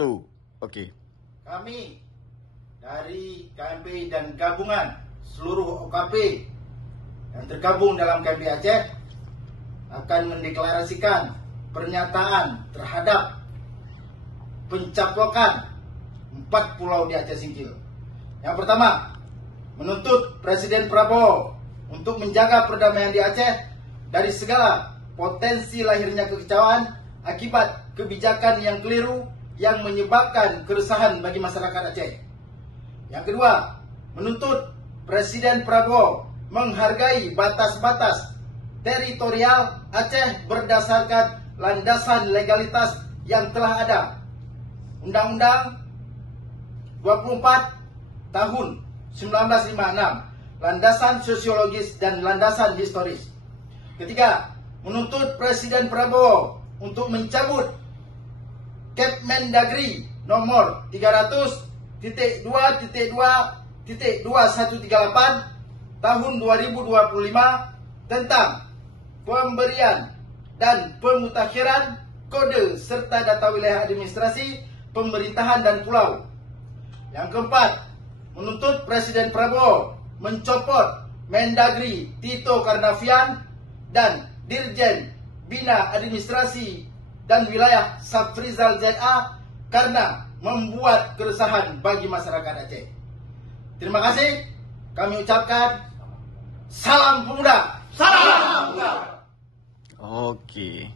Tuh, oke. Kami dari KMP dan gabungan seluruh OKP yang tergabung dalam KMP Aceh akan mendeklarasikan pernyataan terhadap pencaplokan 4 pulau di Aceh Singkil. Yang pertama, menuntut Presiden Prabowo untuk menjaga perdamaian di Aceh dari segala potensi lahirnya kekecewaan akibat kebijakan yang keliru yang menyebabkan keresahan bagi masyarakat Aceh. Yang kedua, menuntut Presiden Prabowo menghargai batas-batas teritorial Aceh berdasarkan landasan legalitas yang telah ada. Undang-Undang 24 tahun 1956, landasan sosiologis dan landasan historis. Ketiga, menuntut Presiden Prabowo untuk mencabut Kepmendagri nomor 300.2.2.2138 tahun 2025 tentang pemberian dan pemutakhiran kode serta data wilayah administrasi pemerintahan dan pulau. Yang keempat, menuntut Presiden Prabowo mencopot Mendagri Tito Karnavian dan Dirjen Bina Administrasi dan Wilayah Safrizal ZA karena membuat keresahan bagi masyarakat Aceh. Terima kasih. Kami ucapkan salam pemuda. Salam pemuda. Oke.